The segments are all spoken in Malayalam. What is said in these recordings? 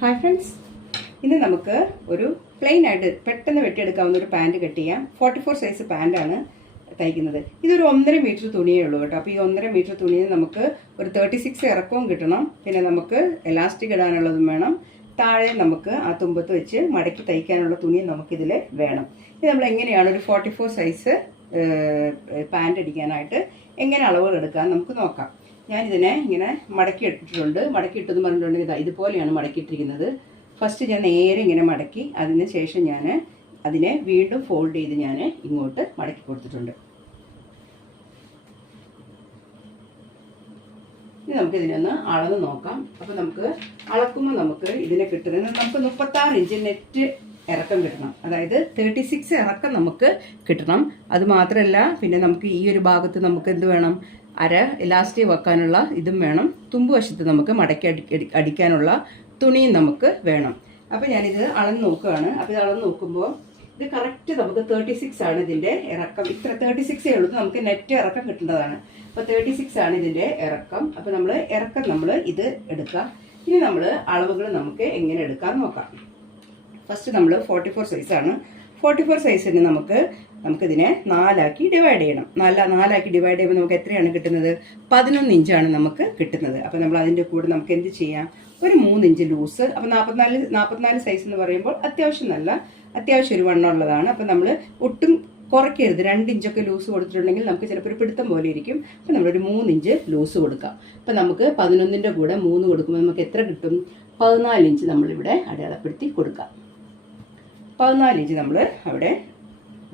ഹായ് ഫ്രണ്ട്സ്, ഇന്ന് നമുക്ക് ഒരു പ്ലെയിൻ ആയിട്ട് പെട്ടെന്ന് വെട്ടിയെടുക്കാവുന്ന ഒരു പാൻറ് കട്ട് ചെയ്യാം. 44 സൈസ് പാൻറ്റാണ് തയ്ക്കുന്നത്. ഇതൊരു 1.5 മീറ്റർ തുണിയേ ഉള്ളൂ കേട്ടോ. അപ്പോൾ ഈ 1.5 മീറ്റർ തുണിയിൽ നമുക്ക് ഒരു 36 ഇറക്കവും കിട്ടണം. പിന്നെ നമുക്ക് എലാസ്റ്റിക് ഇടാനുള്ളതും വേണം. താഴെ നമുക്ക് ആ തുമ്പത്ത് വെച്ച് മടക്കി തയ്ക്കാനുള്ള തുണി നമുക്കിതിൽ വേണം. ഇത് നമ്മൾ എങ്ങനെയാണ് ഒരു 44 സൈസ് പാൻറ് അടിക്കാനായിട്ട് എങ്ങനെ അളവുകൾ എടുക്കാൻ നമുക്ക് നോക്കാം. ഞാനിതിനെ ഇങ്ങനെ മടക്കി ഇട്ടിട്ടുണ്ട്. മടക്കി ഇട്ടെന്ന് പറഞ്ഞിട്ടുണ്ടെങ്കിൽ ഇതുപോലെയാണ് മടക്കിയിട്ടിരിക്കുന്നത്. ഫസ്റ്റ് ഞാൻ നേരെ ഇങ്ങനെ മടക്കി, അതിന് ശേഷം ഞാൻ അതിനെ വീണ്ടും ഫോൾഡ് ചെയ്ത് ഞാൻ ഇങ്ങോട്ട് മടക്കി കൊടുത്തിട്ടുണ്ട്. ഇനി നമുക്കിതിനൊന്ന് അളന്ന് നോക്കാം. അപ്പോൾ നമുക്ക് അളക്കുമ്പോൾ നമുക്ക് ഇതിനെ കിട്ടുന്നത് നമുക്ക് 36 ഇഞ്ച് നെറ്റ് ഇറക്കം കിട്ടണം. അതായത് 36 ഇറക്കം നമുക്ക് കിട്ടണം. അത് മാത്രമല്ല, പിന്നെ നമുക്ക് ഈ ഒരു ഭാഗത്ത് നമുക്ക് എന്ത് വേണം, അര ഇലാസ്റ്റിക് വെക്കാനുള്ള ഇതും വേണം. തുമ്പ് വശത്ത് നമുക്ക് മടക്കി അടിക്കാനുള്ള തുണിയും നമുക്ക് വേണം. അപ്പോൾ ഞാനിത് അളന്ന് നോക്കുകയാണ്. അപ്പോൾ ഇത് അളന്ന് നോക്കുമ്പോൾ ഇത് കറക്റ്റ് നമുക്ക് 36 ആണ് ഇതിൻ്റെ ഇറക്കം. ഇത്ര 36 ഉള്ളത് നമുക്ക് നെറ്റ് ഇറക്കം കിട്ടേണ്ടതാണ്. അപ്പോൾ 36 ആണ് ഇതിൻ്റെ ഇറക്കം. അപ്പോൾ നമ്മൾ ഇറക്കം നമ്മൾ ഇത് എടുക്കാം. ഇനി നമ്മൾ അളവുകൾ നമുക്ക് എങ്ങനെ എടുക്കാൻ നോക്കാം. ഫസ്റ്റ് നമ്മൾ 44 സൈസാണ്. 44 സൈസിന് നമുക്കിതിനെ 4 ആക്കി ഡിവൈഡ് ചെയ്യണം. 4 ആക്കി ഡിവൈഡ് ചെയ്യുമ്പോൾ നമുക്ക് എത്രയാണ് കിട്ടുന്നത്? 11 ഇഞ്ചാണ് നമുക്ക് കിട്ടുന്നത്. അപ്പോൾ നമ്മൾ അതിൻ്റെ കൂടെ നമുക്ക് എന്ത് ചെയ്യാം, ഒരു 3 ഇഞ്ച് ലൂസ്. അപ്പോൾ 44 സൈസ് എന്ന് പറയുമ്പോൾ അത്യാവശ്യം ഒരു വണ്ണമുള്ളതാണ്. അപ്പോൾ നമ്മൾ ഒട്ടും കുറയ്ക്കരുത്. 2 ഇഞ്ചൊക്കെ ലൂസ് കൊടുത്തിട്ടുണ്ടെങ്കിൽ നമുക്ക് ചിലപ്പോൾ ഒരു പിടുത്തം പോലെ ഇരിക്കും. അപ്പോൾ നമ്മളൊരു 3 ഇഞ്ച് ലൂസ് കൊടുക്കാം. അപ്പോൾ നമുക്ക് 11ൻ്റെ കൂടെ 3 കൊടുക്കുമ്പോൾ നമുക്ക് എത്ര കിട്ടും? 14 ഇഞ്ച് നമ്മളിവിടെ അടയാളപ്പെടുത്തി കൊടുക്കാം. 14 ഇഞ്ച് നമ്മൾ അവിടെ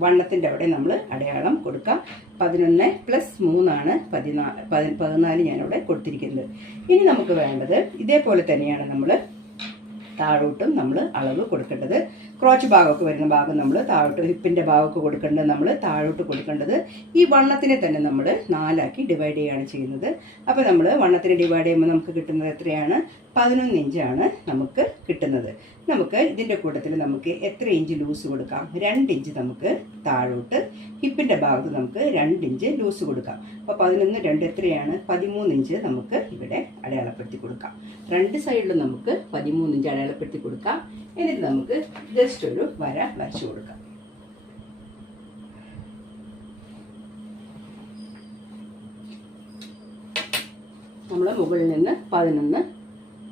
വണ്ണത്തിൻ്റെ അവിടെ നമ്മൾ അടയാളം കൊടുക്കാം. 11 + 3 ആണ് 14 ഞാനിവിടെ കൊടുത്തിരിക്കുന്നത്. ഇനി നമുക്ക് വേണ്ടത് ഇതേപോലെ തന്നെയാണ് നമ്മൾ താഴോട്ടും നമ്മൾ അളവ് കൊടുക്കേണ്ടത്. ക്രോച്ച് ഭാഗമൊക്കെ വരുന്ന ഭാഗം നമ്മൾ താഴോട്ട്, ഹിപ്പിൻ്റെ ഭാഗമൊക്കെ കൊടുക്കേണ്ടത് നമ്മൾ താഴോട്ട് കൊടുക്കേണ്ടത്. ഈ വണ്ണത്തിനെ തന്നെ നമ്മൾ 4 ആക്കി ഡിവൈഡ് ചെയ്യുകയാണ് ചെയ്യുന്നത്. അപ്പോൾ നമ്മൾ വണ്ണത്തിന് ഡിവൈഡ് ചെയ്യുമ്പോൾ നമുക്ക് കിട്ടുന്നത് എത്രയാണ്? 11 ഇഞ്ചാണ് നമുക്ക് കിട്ടുന്നത്. നമുക്ക് ഇതിൻ്റെ കൂട്ടത്തിൽ നമുക്ക് എത്ര ഇഞ്ച് ലൂസ് കൊടുക്കാം? 2 ഇഞ്ച് നമുക്ക് താഴോട്ട്, ഹിപ്പിൻ്റെ ഭാഗത്ത് നമുക്ക് 2 ഇഞ്ച് ലൂസ് കൊടുക്കാം. അപ്പോൾ 11 2 എത്രയാണ്? 13 ഇഞ്ച് നമുക്ക് ഇവിടെ അടയാളപ്പെടുത്തി കൊടുക്കാം. 2 സൈഡിലും നമുക്ക് 13 ഇഞ്ച് അടയാളപ്പെടുത്തി കൊടുക്കാം. എന്നിട്ട് നമുക്ക് ജസ്റ്റ് ഒരു വര വരച്ചു കൊടുക്കാം. നമ്മൾ മുകളിൽ നിന്ന് 11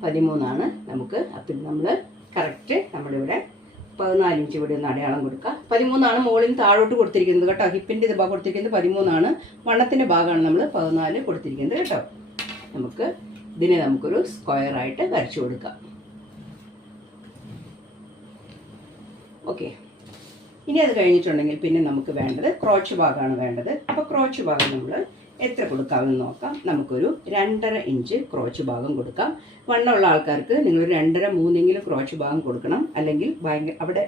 13 നമുക്ക്. അപ്പം നമ്മൾ കറക്റ്റ് നമ്മളിവിടെ 14 ഇഞ്ച് ഇവിടെ ഒന്ന് അടയാളം കൊടുക്കുക. 13 മുകളിൽ നിന്ന് താഴോട്ട് കൊടുത്തിരിക്കുന്നത് കേട്ടോ. ഹിപ്പിൻ്റെ ഇത് ഭാഗം കൊടുത്തിരിക്കുന്നത് 13, വണ്ണത്തിൻ്റെ ഭാഗമാണ് നമ്മൾ 14 കൊടുത്തിരിക്കുന്നത് കേട്ടോ. നമുക്ക് ഇതിനെ നമുക്കൊരു സ്ക്വയറായിട്ട് വരച്ചു കൊടുക്കാം. ഓക്കെ, ഇനി അത് കഴിഞ്ഞിട്ടുണ്ടെങ്കിൽ പിന്നെ നമുക്ക് വേണ്ടത് ക്രോച്ച് ഭാഗമാണ് വേണ്ടത്. അപ്പോൾ ക്രോച്ച് ഭാഗം നമ്മൾ എത്ര കൊടുക്കാമെന്ന് നോക്കാം. നമുക്കൊരു 2.5 ഇഞ്ച് ക്രോച്ച് ഭാഗം കൊടുക്കാം. വണ്ണമുള്ള ആൾക്കാർക്ക് നിങ്ങൾ 2.5-3 ക്രോച്ച് ഭാഗം കൊടുക്കണം. അല്ലെങ്കിൽ അവിടെ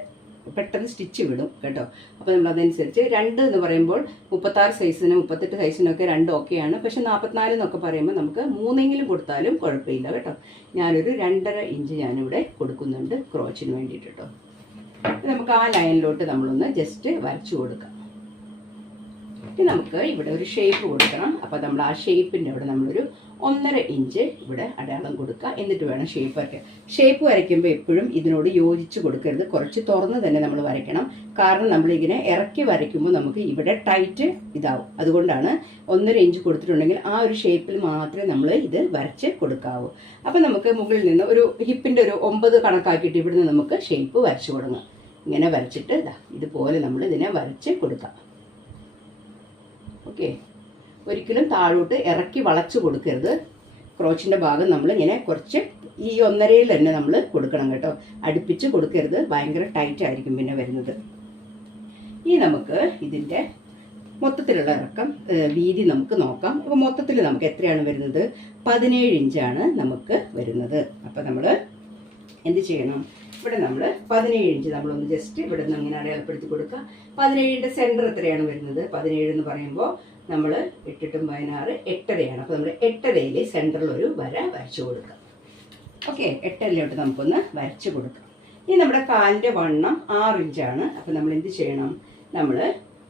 പെട്ടെന്ന് സ്റ്റിച്ച് വിടും കേട്ടോ. അപ്പോൾ നമ്മൾ അതനുസരിച്ച് 2 എന്ന് പറയുമ്പോൾ 36 സൈസിനും 38 സൈസിനൊക്കെ 2 ഓക്കെയാണ്. പക്ഷെ 44 എന്നൊക്കെ പറയുമ്പോൾ നമുക്ക് 3 കൊടുത്താലും കുഴപ്പമില്ല കേട്ടോ. ഞാനൊരു 2.5 ഇഞ്ച് ഞാനിവിടെ കൊടുക്കുന്നുണ്ട് ക്രോച്ചിന് വേണ്ടിയിട്ട് കേട്ടോ. നമുക്ക് ആ ലൈനിലോട്ട് നമ്മളൊന്ന് ജസ്റ്റ് വരച്ചു കൊടുക്കാം. ഇനി നമുക്ക് ഇവിടെ ഒരു ഷേപ്പ് കൊടുക്കണം. അപ്പോൾ നമ്മൾ ആ ഷേപ്പിൻ്റെ അവിടെ നമ്മളൊരു 1.5 ഇഞ്ച് ഇവിടെ അടയാളം കൊടുക്കുക. എന്നിട്ട് വേണം ഷേപ്പ് വരയ്ക്കാൻ. ഷേപ്പ് വരയ്ക്കുമ്പോൾ എപ്പോഴും ഇതിനോട് യോജിച്ച് കൊടുക്കരുത്. കുറച്ച് തുറന്ന് തന്നെ നമ്മൾ വരയ്ക്കണം. കാരണം നമ്മളിങ്ങനെ ഇറക്കി വരയ്ക്കുമ്പോൾ നമുക്ക് ഇവിടെ ടൈറ്റ് ഇതാവും. അതുകൊണ്ടാണ് 1.5 ഇഞ്ച് കൊടുത്തിട്ടുണ്ടെങ്കിൽ ആ ഒരു ഷേപ്പിൽ മാത്രമേ നമ്മൾ ഇത് വരച്ച് കൊടുക്കാവൂ. അപ്പം നമുക്ക് മുകളിൽ നിന്ന് ഒരു ഹിപ്പിൻ്റെ ഒരു 9 കണക്കാക്കിയിട്ട് ഇവിടുന്ന് നമുക്ക് ഷേപ്പ് വരച്ചു കൊടുക്കാം. ഇങ്ങനെ വരച്ചിട്ട് ഇതുപോലെ നമ്മൾ ഇതിനെ വരച്ച് കൊടുക്കാം. ഓക്കെ, ഒരിക്കലും താഴോട്ട് ഇറക്കി വളച്ചു കൊടുക്കരുത്. ക്രോച്ചിൻ്റെ ഭാഗം നമ്മൾ ഇങ്ങനെ കുറച്ച് ഈ 1.5 തന്നെ നമ്മൾ കൊടുക്കണം കേട്ടോ. അടുപ്പിച്ച് കൊടുക്കരുത്, ഭയങ്കര ടൈറ്റ് ആയിരിക്കും പിന്നെ വരുന്നത്. ഇനി നമുക്ക് ഇതിൻ്റെ മൊത്തത്തിലുള്ള ഇറക്കം വീതി നമുക്ക് നോക്കാം. അപ്പോൾ മൊത്തത്തിൽ നമുക്ക് എത്രയാണ് വരുന്നത്? 17 ഇഞ്ചാണ് നമുക്ക് വരുന്നത്. അപ്പോൾ നമ്മൾ എന്ത് ചെയ്യണം? ഇവിടെ നമ്മൾ 17 ഇഞ്ച് നമ്മളൊന്ന് ജസ്റ്റ് ഇവിടെ നിന്ന് ഇങ്ങനെ അടയാളപ്പെടുത്തി കൊടുക്കുക. 17ൻ്റെ സെൻറ്റർ എത്രയാണ് വരുന്നത്? 17 എന്ന് പറയുമ്പോൾ നമ്മൾ 8 × 16 8.5ആണ്. അപ്പോൾ നമ്മൾ 8.5 സെൻറ്ററിൽ ഒരു വര വരച്ചു കൊടുക്കുക. ഓക്കെ, 8.5 നമുക്കൊന്ന് വരച്ചു കൊടുക്കാം. ഇനി നമ്മുടെ കാലിൻ്റെ വണ്ണം 6 ഇഞ്ചാണ്. അപ്പോൾ നമ്മൾ എന്ത് ചെയ്യണം? നമ്മൾ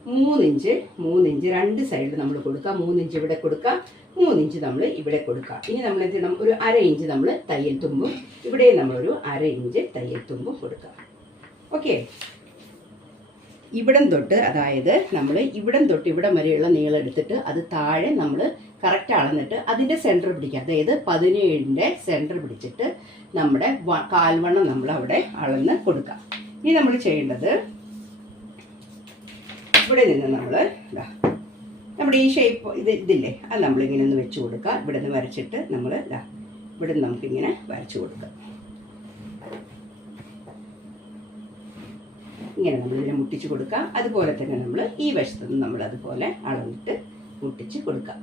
3 ഇഞ്ച് രണ്ട് സൈഡിൽ നമ്മൾ കൊടുക്കുക. 3 ഇഞ്ച് ഇവിടെ കൊടുക്കുക, 3 ഇഞ്ച് നമ്മൾ ഇവിടെ കൊടുക്കുക. ഇനി നമ്മൾ എന്ത് ചെയ്യണം, ഒരു 1/2 ഇഞ്ച് നമ്മൾ തയ്യൽ തുമ്പും ഇവിടെ നമ്മളൊരു 1/2 ഇഞ്ച് തയ്യൽ തുമ്പും കൊടുക്കുക. ഓക്കെ. ഇവിടം തൊട്ട്, അതായത് നമ്മൾ ഇവിടം തൊട്ട് ഇവിടം വരെയുള്ള നീളം എടുത്തിട്ട് അത് താഴെ നമ്മൾ കറക്റ്റ് അളന്നിട്ട് അതിൻ്റെ സെൻറ്റർ പിടിക്കുക. അതായത് 17ൻ്റെ സെൻറ്റർ പിടിച്ചിട്ട് നമ്മുടെ കാൽവണ്ണം നമ്മൾ അവിടെ അളന്ന് കൊടുക്കുക. ഇനി നമ്മൾ ചെയ്യേണ്ടത്, ഇവിടെ നിന്ന് നമ്മൾ നമ്മുടെ ഈ ഷേപ്പ് ഇതില്ലേ അത് നമ്മളിങ്ങനെ ഒന്ന് വെച്ച് കൊടുക്കുക. ഇവിടെ നിന്ന് വരച്ചിട്ട് നമ്മൾ ഇവിടെ നിന്ന് നമുക്കിങ്ങനെ വരച്ചു കൊടുക്കുക. ഇങ്ങനെ നമ്മളിതിനെ മുട്ടിച്ച് കൊടുക്കുക. അതുപോലെ തന്നെ നമ്മൾ ഈ വശത്ത് നിന്ന് നമ്മൾ അതുപോലെ അളന്നിട്ട് മുട്ടിച്ച് കൊടുക്കുക.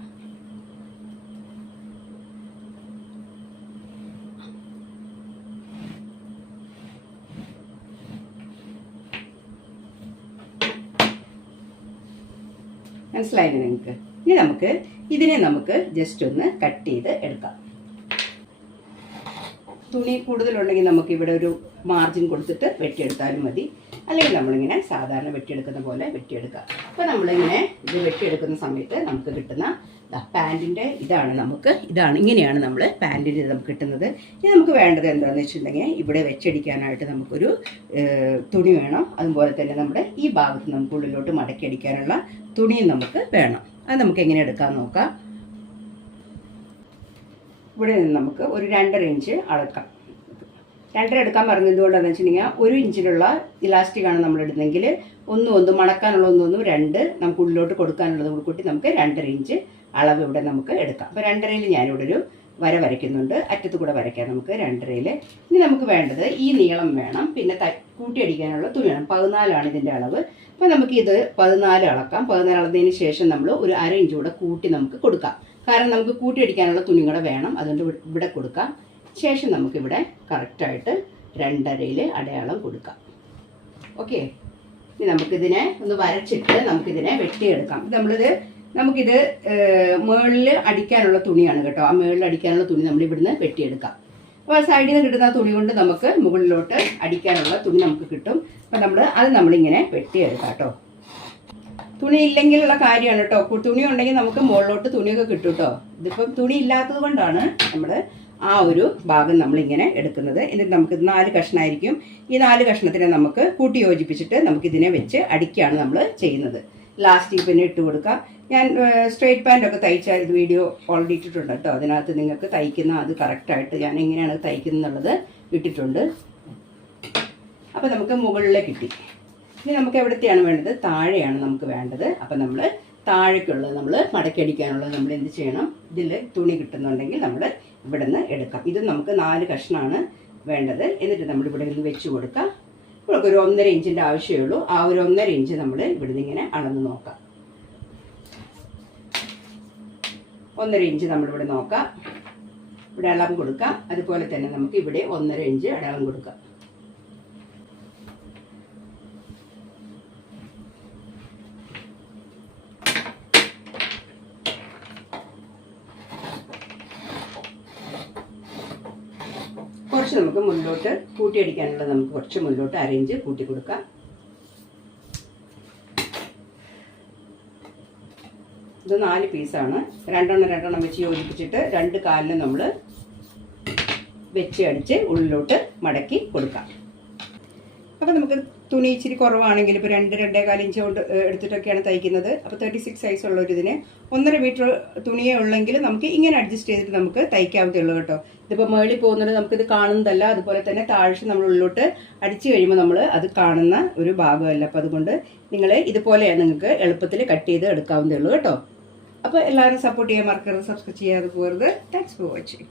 മനസ്സിലായില്ലേ നിങ്ങൾക്ക്? ഇനി നമുക്ക് ഇതിനെ ജസ്റ്റ് ഒന്ന് കട്ട് ചെയ്ത് എടുക്കാം. തുണി കൂടുതലുണ്ടെങ്കിൽ നമുക്ക് ഇവിടെ ഒരു മാർജിൻ കൊടുത്തിട്ട് വെട്ടിയെടുത്താലും മതി. അല്ലെങ്കിൽ നമ്മളിങ്ങനെ സാധാരണ വെട്ടിയെടുക്കുന്ന പോലെ വെട്ടിയെടുക്കാം. അപ്പോൾ നമ്മളിങ്ങനെ ഇത് വെട്ടിയെടുക്കുന്ന സമയത്ത് നമുക്ക് കിട്ടുന്ന പാൻറ്റിൻ്റെ ഇങ്ങനെയാണ് നമ്മൾ പാൻറ്റിൻ്റെ നമുക്ക് കിട്ടുന്നത്. ഇനി നമുക്ക് വേണ്ടത് എന്താണെന്ന് വെച്ചിട്ടുണ്ടെങ്കിൽ ഇവിടെ വെച്ചടിക്കാനായിട്ട് നമുക്കൊരു തുണി വേണം. അതുപോലെ തന്നെ നമ്മുടെ ഈ ഭാഗത്ത് നമുക്ക് ഉള്ളിലോട്ട് മടക്കി അടിക്കാനുള്ള തുണിയും നമുക്ക് വേണം. അത് നമുക്ക് എങ്ങനെ എടുക്കാൻ നോക്കാം. ഇവിടെ നിന്ന് നമുക്ക് ഒരു 2.5 ഇഞ്ച് അളക്കാം. 2.5 എടുക്കാൻ പറഞ്ഞത് എന്തുകൊണ്ടാണെന്ന് വെച്ചിട്ടുണ്ടെങ്കിൽ 1 ഇഞ്ചിലുള്ള ഇലാസ്റ്റിക്കാണ് നമ്മൾ ഇടുന്നെങ്കിൽ ഒന്ന് മടക്കാനുള്ള 2 നമുക്ക് ഉള്ളിലോട്ട് കൊടുക്കാനുള്ളത് കൂടി കൂട്ടി നമുക്ക് 2.5 ഇഞ്ച് അളവ് ഇവിടെ നമുക്ക് എടുക്കാം. അപ്പോൾ 2.5 ഞാനിവിടെ ഒരു വര വരയ്ക്കുന്നുണ്ട്. അറ്റത്ത് കൂടെ വരയ്ക്കാം നമുക്ക് 2.5. ഇനി നമുക്ക് വേണ്ടത് ഈ നീളം വേണം, പിന്നെ കൂട്ടിയടിക്കാനുള്ള തുണി വേണം. 14 ഇതിൻ്റെ അളവ്. അപ്പോൾ നമുക്ക് ഇത് 14 അളക്കാം. 14 അളന്നതിന് ശേഷം നമ്മൾ ഒരു 1/2 ഇഞ്ച് കൂടെ കൂട്ടി നമുക്ക് കൊടുക്കാം. കാരണം നമുക്ക് കൂട്ടിയടിക്കാനുള്ള തുണി കൂടെ വേണം. അതുകൊണ്ട് ഇവിടെ കൊടുക്കാം. ശേഷം നമുക്കിവിടെ കറക്റ്റായിട്ട് 2.5 അടയാളം കൊടുക്കാം. ഓക്കെ. ഇനി നമുക്കിതിനെ ഒന്ന് വരച്ചിട്ട് നമുക്കിതിനെ വെട്ടിയെടുക്കാം. നമുക്കിത് മുകളിൽ അടിക്കാനുള്ള തുണിയാണ് കേട്ടോ. ആ മുകളിൽ അടിക്കാനുള്ള തുണി നമ്മൾ ഇവിടുന്ന് വെട്ടിയെടുക്കാം. അപ്പോൾ ആ സൈഡിൽ നിന്ന് കിട്ടുന്ന തുണി കൊണ്ട് നമുക്ക് മുകളിലോട്ട് അടിക്കാനുള്ള തുണി നമുക്ക് കിട്ടും. അപ്പോൾ നമ്മളിങ്ങനെ വെട്ടിയെടുക്കാം കേട്ടോ. തുണി ഇല്ലെങ്കിലുള്ള കാര്യമാണ് കേട്ടോ. തുണി ഉണ്ടെങ്കിൽ നമുക്ക് മുകളിലോട്ട് തുണിയൊക്കെ കിട്ടും കേട്ടോ. ഇതിപ്പം തുണി ഇല്ലാത്തത് കൊണ്ടാണ് നമ്മൾ ആ ഒരു ഭാഗം നമ്മളിങ്ങനെ എടുക്കുന്നത്. എന്നിട്ട് നമുക്ക് 4 കഷ്ണമായിരിക്കും. ഈ 4 കഷ്ണത്തിനെ നമുക്ക് കൂട്ടി യോജിപ്പിച്ചിട്ട് നമുക്കിതിനെ വെച്ച് അടിക്കുകയാണ് നമ്മൾ ചെയ്യുന്നത്. ലാസ്റ്റ് പിന്നെ ഇട്ട് കൊടുക്കാം. ഞാൻ സ്ട്രെയിറ്റ് പാൻറ്റൊക്കെ തയ്ച്ച വീഡിയോ ഓൾറെഡി ഇട്ടിട്ടുണ്ട് കേട്ടോ. അതിനകത്ത് നിങ്ങൾക്ക് തയ്ക്കുന്ന അത് കറക്റ്റായിട്ട് ഞാൻ എങ്ങനെയാണ് തയ്ക്കുന്നത് എന്നുള്ളത് ഇട്ടിട്ടുണ്ട്. അപ്പോൾ നമുക്ക് മുകളിലേക്ക് കിട്ടി. ഇനി നമുക്ക് എവിടത്തെയാണ് വേണ്ടത്? താഴെയാണ് നമുക്ക് വേണ്ടത്. അപ്പം നമ്മൾ താഴേക്കുള്ളത് നമ്മൾ മടക്കിയടിക്കാനുള്ളത് നമ്മൾ എന്ത് ചെയ്യണം? ഇതിൽ തുണി കിട്ടുന്നുണ്ടെങ്കിൽ നമ്മൾ ഇവിടെ നിന്ന് എടുക്കാം. ഇത് നമുക്ക് 4 കഷ്ണമാണ് വേണ്ടത്. എന്നിട്ട് നമ്മൾ ഇവിടെ നിന്ന് വെച്ച് കൊടുക്കാം. നമുക്കൊരു 1.5 ഇഞ്ചിൻ്റെ ആവശ്യമേ ഉള്ളൂ. ആ ഒരു 1.5 ഇഞ്ച് നമ്മൾ ഇവിടുന്ന് ഇങ്ങനെ അളന്ന് നോക്കാം. 1.5 ഇഞ്ച് നമ്മളിവിടെ നോക്കാം. ഇവിടെ അളവ് കൊടുക്കാം. അതുപോലെ തന്നെ നമുക്ക് ഇവിടെ 1.5 ഇഞ്ച് അടയാളം കൊടുക്കാം. കുറച്ച് നമുക്ക് മുന്നോട്ട് കൂട്ടിയടിക്കാനുള്ളത് നമുക്ക് കുറച്ച് മുന്നോട്ട് 1/2 ഇഞ്ച് കൂട്ടി കൊടുക്കാം. ഇത് 4 പീസാണ്. 2 വെച്ച് യോജിപ്പിച്ചിട്ട് 2 കാലിലും നമ്മൾ വെച്ച് അടിച്ച് ഉള്ളിലോട്ട് മടക്കി കൊടുക്കാം. അപ്പോൾ നമുക്ക് തുണി ഇച്ചിരി കുറവാണെങ്കിൽ ഇപ്പോൾ 2-2.25 ഇഞ്ച് കൊണ്ട് എടുത്തിട്ടൊക്കെയാണ് തയ്ക്കുന്നത്. അപ്പോൾ 36 സൈസ് ഉള്ളൊരിതിന് 1.5 മീറ്റർ തുണിയേ ഉള്ളെങ്കിൽ നമുക്ക് ഇങ്ങനെ അഡ്ജസ്റ്റ് ചെയ്തിട്ട് നമുക്ക് തയ്ക്കാവുന്നതേ ഉള്ളൂ കേട്ടോ. ഇതിപ്പോൾ മേളിൽ പോകുന്നത് നമുക്കിത് കാണുന്നതല്ല. അതുപോലെ തന്നെ താഴ്ച നമ്മൾ ഉള്ളിലോട്ട് അടിച്ചു കഴിയുമ്പോൾ നമ്മൾ അത് കാണുന്ന ഒരു ഭാഗമല്ല. അപ്പോൾ അതുകൊണ്ട് നിങ്ങൾ ഇതുപോലെയാണ് നിങ്ങൾക്ക് എളുപ്പത്തിൽ കട്ട് ചെയ്ത് എടുക്കാവുന്നതേ ഉള്ളൂ കേട്ടോ. അപ്പോൾ എല്ലാവരും സപ്പോർട്ട് ചെയ്യാൻ മറക്കരുത്, സബ്സ്ക്രൈബ് ചെയ്യാതെ പോകരുത്. Thanks for watching.